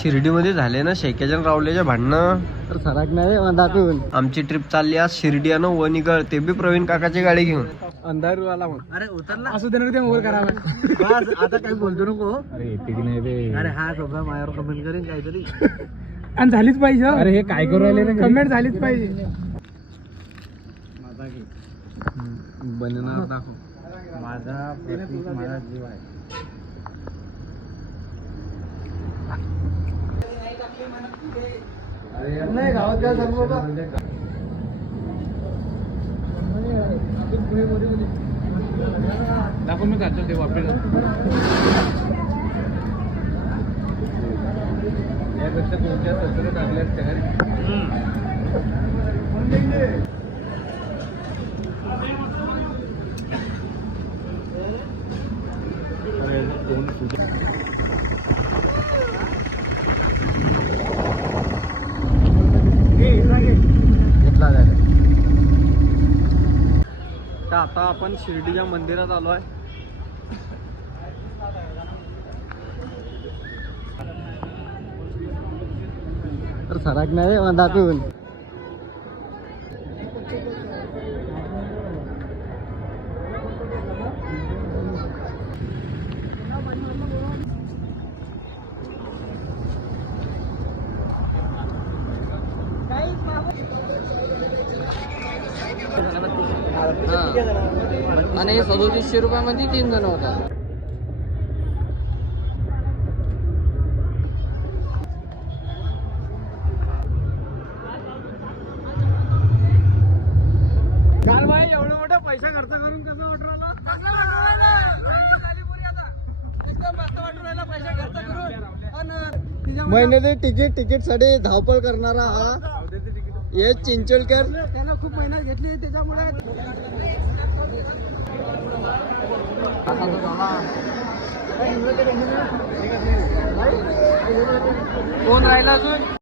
शिर्डीमध्ये झाले ना शेक्याच्या रावल्याच्या भांडणं तर सरक नाही अंधारून. आमची ट्रिप चालली आज शिर्डियानं वनिगळ, ते बी प्रवीण काकाची गाडी घेऊन. अंधारू आला मग. अरे उतरला असू दे ना ते मोर करायला. बस आता काही बोलतो नको. अरे येते की नाही ते. अरे हा सोबत माझ्यावर कमेंट करेन काहीतरी. आणि झालीच पाहिजे. अरे हे काय करू राहिले ना, कमेंट झालीच पाहिजे. बनणार दाखव. माझा प्रतीक माझा जीव आहे. नाही गावात काय सांगू बाबा. दाखव मी काढतो ते वापरेल. यापेक्षा तुमच्या सत्तर टाकल्या घरी. घेतला जायला. तर आता आपण शिर्डीच्या मंदिरात आलो आहे. तर सरक नाही अंधारून. आणि 3700 रुपयामध्ये 3 जण होतात. काय भाई एवढा मोठा पैसा खर्च करून कसं वाटू राहिला? महिन्याचे तिकीट साठी धावपळ करणारा हा हे चिंचोलकर. त्याला खूप मेहनत घेतली त्याच्यामुळे. कोण राहिला अजून?